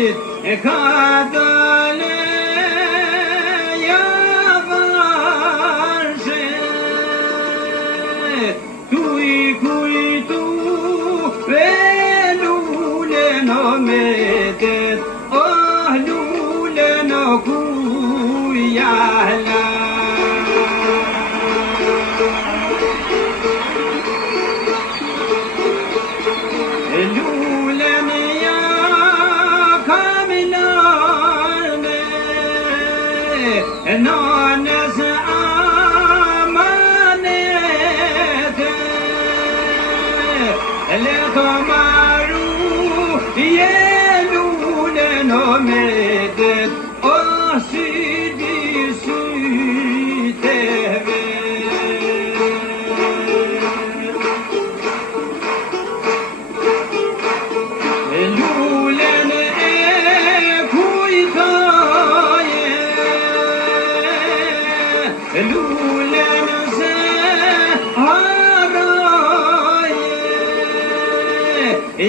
dit e ka dale javarëshe tu I kujtu ve lule në metet oh lule në kujala Nanës amanete le të maru jelule në metet o sydi syteve lulen e kujtoje lulen se haraje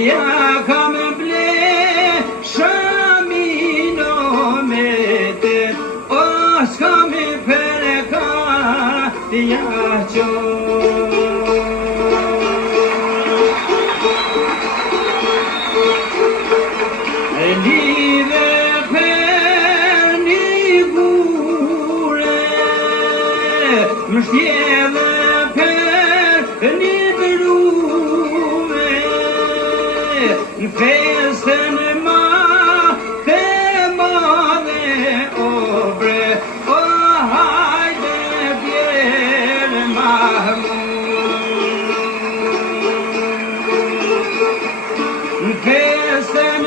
ja kam ble shamino metet o s'kam I perka ja qo Live per një gure Më shtjeve per një brume Në festën ma te madhe o bre O hajde bjerë Mahmud Në festën